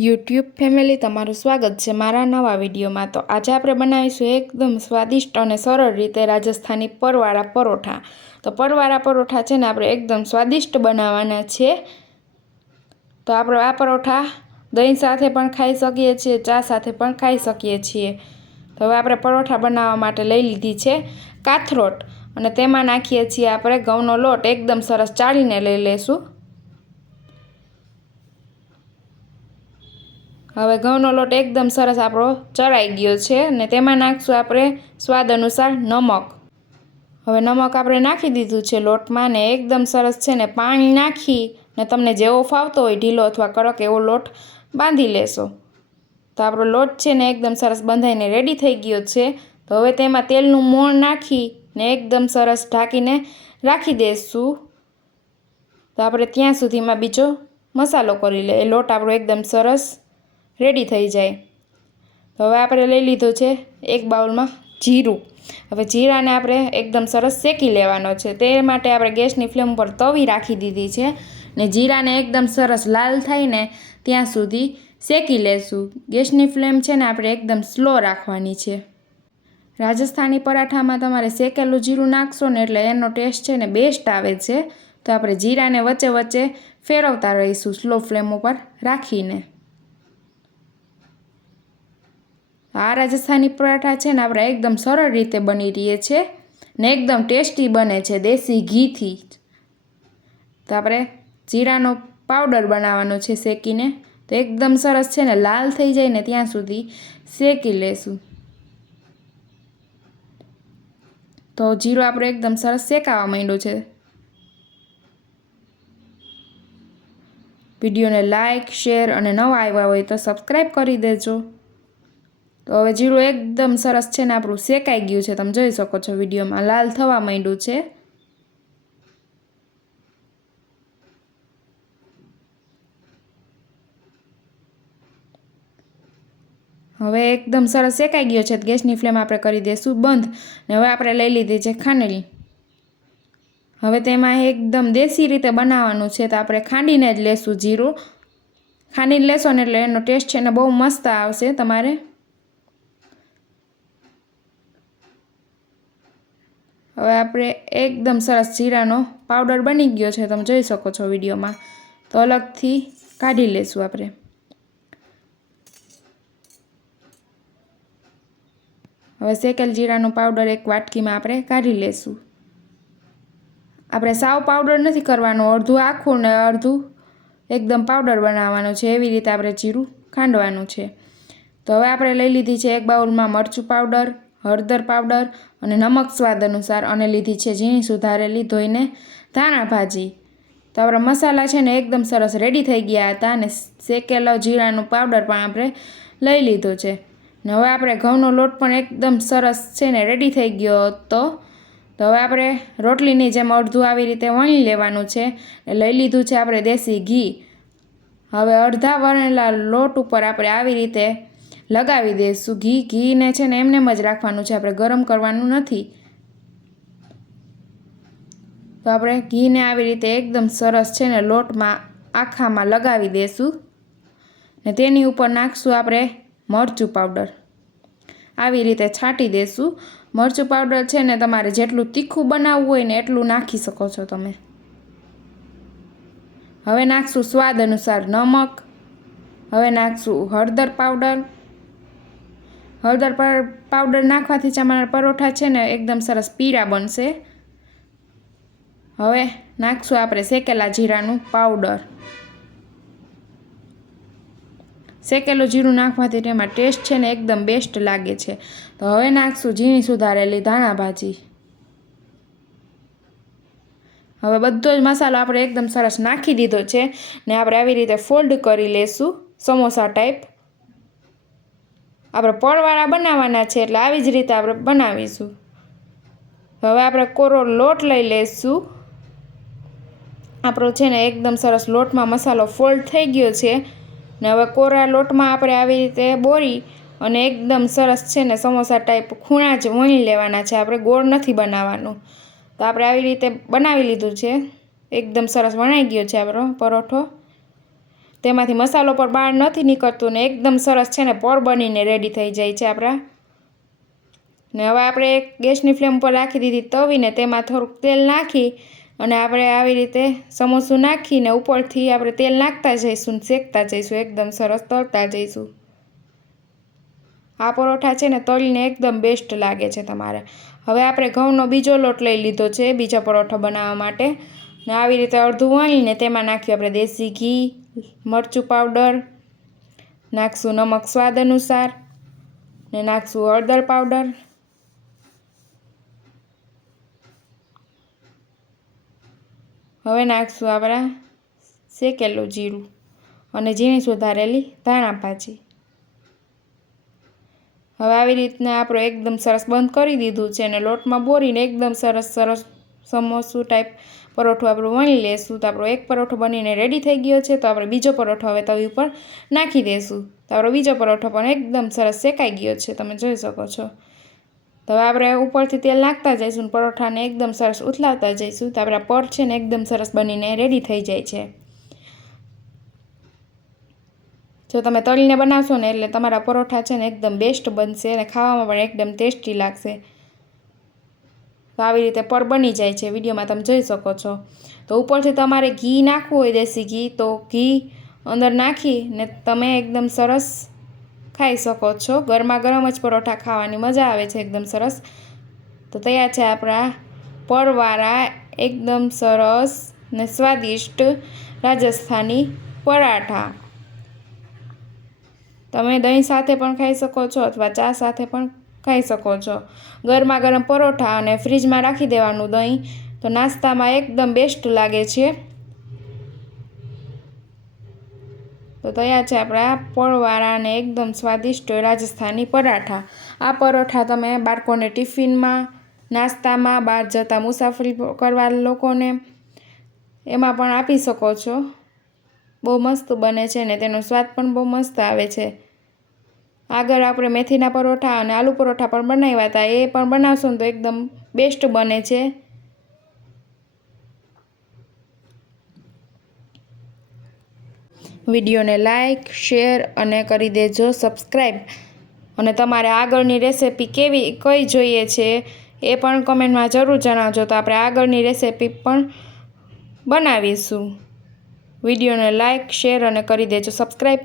YouTube family તમારું સ્વાગત છે મારા નવા વિડીયોમાં। તો આજે આપણે બનાવીશું એકદમ સ્વાદિષ્ટ અને સરળ રીતે રાજસ્થાની પરવાળા પરોઠા। તો પરવાળા પરોઠા છે ને આપણે એકદમ સ્વાદિષ્ટ બનાવવાના છે। તો આપણે આ પરોઠા દહીં સાથે પણ ખાઈ શકીએ છીએ, ચા સાથે પણ ખાઈ શકીએ છીએ। તો હવે આપણે પરોઠા બનાવવા માટે લઈ લીધી છે કાથરોટ અને તેમાં નાખીએ છીએ આપણે ઘઉંનો લોટ એકદમ સરસ ચાળીને લઈ લેશું। હવે ઘઉંનો લોટ એકદમ સરસ આપણો ચડાઈ ગયો છે અને તેમાં નાખશું આપણે સ્વાદ અનુસાર નમક। હવે નમક આપણે નાખી દીધું છે લોટમાં ને એકદમ સરસ છે ને પાણી નાખી ને તમને જેવો ફાવતો હોય ઢીલો અથવા કડક એવો લોટ બાંધી લેશો। તો આપણો લોટ છે ને એકદમ સરસ બંધાઈને રેડી થઈ ગયો છે। તો હવે તેમાં તેલનું મોણ નાખી ને એકદમ સરસ ઢાંકીને રાખી દઈશું। તો આપણે ત્યાં સુધીમાં બીજો મસાલો કરી લે, એ લોટ આપણો એકદમ સરસ રેડી થઈ જાય। તો હવે આપણે લઈ લીધો છે એક બાઉલમાં જીરું। હવે જીરાને આપણે એકદમ સરસ શેકી લેવાનો છે। તે માટે આપણે ગેસની ફ્લેમ પર તવી રાખી દીધી છે ને જીરાને એકદમ સરસ લાલ થાય ને ત્યાં સુધી શેકી લેશું। ગેસની ફ્લેમ છે ને આપણે એકદમ સ્લો રાખવાની છે। રાજસ્થાની પરાઠામાં તમારે શેકેલું જીરું નાખશો ને એટલે એનો ટેસ્ટ છે ને બેસ્ટ આવે છે। તો આપણે જીરાને વચ્ચે વચ્ચે ફેરવતા રહીશું સ્લો ફ્લેમ ઉપર રાખીને। આ રાજસ્થાની પરાઠા છે ને આપણે એકદમ સરળ રીતે બની રહે છે ને એકદમ ટેસ્ટી બને છે દેશી ઘીથી। તો આપણે જીરાનો પાવડર બનાવવાનો છે શેકીને। તો એકદમ સરસ છે ને લાલ થઈ જાય ને ત્યાં સુધી શેકી લેશું। તો જીરું આપણે એકદમ સરસ શેકાવા માંડ્યું છે। વિડીયોને લાઇક, શેર અને નવા આવ્યા હોય તો સબસ્ક્રાઈબ કરી દેજો। તો હવે જીરું એકદમ સરસ છે ને આપણું શેકાઈ ગયું છે, તમે જોઈ શકો છો વિડીયોમાં લાલ થવા માંડ્યું છે। હવે એકદમ સરસ શેકાઈ ગયો છે, ગેસની ફ્લેમ આપણે કરી દઈશું બંધ ને હવે આપણે લઈ લીધી છે ખાંડણી। હવે તેમાં એકદમ દેશી રીતે બનાવવાનું છે, તો આપણે ખાંડીને જ લેશું જીરું। ખાંડીને લેશો ને એટલે એનો ટેસ્ટ છે ને બહુ મસ્ત આવશે તમારે। હવે આપણે એકદમ સરસ જીરાનો પાવડર બની ગયો છે, તમે જોઈ શકો છો વિડીયોમાં। તો અલગથી કાઢી લેશું આપણે। હવે શેકેલ જીરાનો પાવડર એક વાટકીમાં આપણે કાઢી લેશું। આપણે સાવ પાવડર નથી કરવાનો, અડધું આખું ને અડધું એકદમ પાવડર બનાવવાનો છે, એવી રીતે આપણે જીરું ખાંડવાનું છે। તો હવે આપણે લઈ લીધી છે એક બાઉલમાં મરચું પાવડર, હળદર પાવડર અને નમક સ્વાદ અનુસાર અને લીધી છે ઝીણી સુધારેલી ધોઈને ધાણા ભાજી। તો આપણા મસાલા છે ને એકદમ સરસ રેડી થઈ ગયા હતા અને શેકેલો જીરાનો પાવડર પણ આપણે લઈ લીધો છે ને હવે આપણે ઘઉંનો લોટ પણ એકદમ સરસ છે ને રેડી થઈ ગયો હતો। તો હવે આપણે રોટલીની જેમ અડધું આવી રીતે વણી લેવાનું છે। લઈ લીધું છે આપણે દેશી ઘી। હવે અડધા વણેલા લોટ ઉપર આપણે આવી રીતે લગાવી દઈશું ઘી। ઘીને છે ને એમનેમ જ રાખવાનું છે, આપણે ગરમ કરવાનું નથી। તો આપણે ઘીને આવી રીતે એકદમ સરસ છે ને લોટમાં આખામાં લગાવી દઈશું ને તેની ઉપર નાખશું આપણે મરચું પાવડર, આવી રીતે છાંટી દઈશું। મરચું પાવડર છે ને તમારે જેટલું તીખું બનાવવું હોય ને એટલું નાખી શકો છો તમે। હવે નાખશું સ્વાદ અનુસાર નમક। હવે નાખશું હળદર પાવડર। હળદર પાવડર નાખવાથી જ અમારા પરોઠા છે ને એકદમ સરસ પીળા બનશે। હવે નાખશું આપણે શેકેલા જીરાનું પાવડર। શેકેલું જીરું નાખવાથી તેમાં ટેસ્ટ છે ને એકદમ બેસ્ટ લાગે છે। તો હવે નાખશું ઝીણી સુધારેલી ધાણા ભાજી। હવે બધો જ મસાલો આપણે એકદમ સરસ નાખી દીધો છે ને આપણે આવી રીતે ફોલ્ડ કરી લેશું સમોસા ટાઈપ। આપણે પરવાળા બનાવવાના છે એટલે આવી જ રીતે આપણે બનાવીશું। હવે આપણે કોરો લોટ લઈ લઈશું। આપણો છે ને એકદમ સરસ લોટમાં મસાલો ફોલ્ડ થઈ ગયો છે ને હવે કોરા લોટમાં આપણે આવી રીતે બોરી અને એકદમ સરસ છે ને સમોસા ટાઈપ ખૂણા જ વણી લેવાના છે, આપણે ગોળ નથી બનાવવાનું। તો આપણે આવી રીતે બનાવી લીધું છે, એકદમ સરસ વણાઈ ગયો છે આપણો પરોઠો। તેમાંથી મસાલો પર બહાર નથી નીકળતું ને એકદમ સરસ છે ને પર બનીને રેડી થઈ જાય છે આપણા. ને હવે આપણે એક ગેસની ફ્લેમ પર રાખી દીધી તવીને તેમાં થોડુંક તેલ નાખી અને આપણે આવી રીતે સમોસું નાખીને ઉપરથી આપણે તેલ નાખતા જઈશું ને શેકતા જઈશું, એકદમ સરસ તળતા જઈશું. આ પરોઠા છે ને તળીને એકદમ બેસ્ટ લાગે છે તમારે. હવે આપણે ઘઉંનો બીજો લોટ લઈ લીધો છે બીજા પરોઠા બનાવવા માટે ને આવી રીતે અડધું વણીને તેમાં નાખ્યું આપણે દેશી ઘી, મરચું પાવડર, નાખશું નમક સ્વાદ અનુસાર ને નાખશું હળદર પાવડર, હવે નાખશું આપણા શેકેલું જીરું અને ઝીણી સુધારેલી ધાણા ભાજી. હવે આવી રીતના આપણે એકદમ સરસ બંધ કરી દીધું છે અને લોટમાં બોરીને એકદમ સરસ સમોસું ટાઈપ પરોઠું આપણું વણી લેશું. તો આપણો એક પરોઠો બનીને રેડી થઈ ગયો છે. તો આપણે બીજો પરોઠો હવે તવી ઉપર નાખી દઈશું. તો આપણો બીજો પરોઠો પણ એકદમ સરસ શેકાઈ ગયો છે, તમે જોઈ શકો છો. તો હવે આપણે ઉપરથી તેલ નાખતા જઈશું ને પરોઠાને એકદમ સરસ ઉથલાવતા જઈશું. તો આપણા પર છે ને એકદમ સરસ બનીને રેડી થઈ જાય છે. જો તમે તળીને બનાવશો ને એટલે તમારા પરોઠા છે ને એકદમ બેસ્ટ બનશે અને ખાવામાં પણ એકદમ ટેસ્ટી લાગશે. તો આવી રીતે પર બની જાય છે, વિડીયોમાં તમે જોઈ શકો છો. તો ઉપરથી તમારે ઘી નાખવું હોય દેશી ઘી તો ઘી અંદર નાખીને તમે એકદમ સરસ ખાઈ શકો છો. ગરમા ગરમ જ પરોઠા ખાવાની મજા આવે છે એકદમ સરસ. તો તૈયાર છે આપણા પરવાળા એકદમ સરસ ને સ્વાદિષ્ટ રાજસ્થાની પરાઠા. તમે દહીં સાથે પણ ખાઈ શકો છો અથવા ચા સાથે પણ ખાઈ શકો છો. ગરમા ગરમ પરોઠા અને ફ્રીજમાં રાખી દેવાનું દહીં, તો નાસ્તામાં એકદમ બેસ્ટ લાગે છે. તો તૈયાર છે આપણા પરવાળા અને એકદમ સ્વાદિષ્ટ રાજસ્થાની પરાઠા. આ પરોઠા તમે બાળકોને ટિફિનમાં, નાસ્તામાં, બહાર જતા મુસાફરી કરવા લોકોને એમાં પણ આપી શકો છો. બહુ મસ્ત બને છે ને તેનો સ્વાદ પણ બહુ મસ્ત આવે છે. આગળ આપણે મેથીના પરોઠા અને આલુ પરોઠા પણ બનાવ્યા હતા, એ પણ બનાવશો ને તો એકદમ બેસ્ટ બને છે. વિડીયોને લાઈક, શેર અને કરી દેજો સબસ્ક્રાઈબ. અને તમારે આગળની રેસિપી કઈ જોઈએ છે એ પણ કમેન્ટમાં જરૂર જણાવજો. તો આપણે આગળની રેસિપી પણ બનાવીશું. વિડીયોને લાઈક, શેર અને કરી દેજો સબસ્ક્રાઈબ.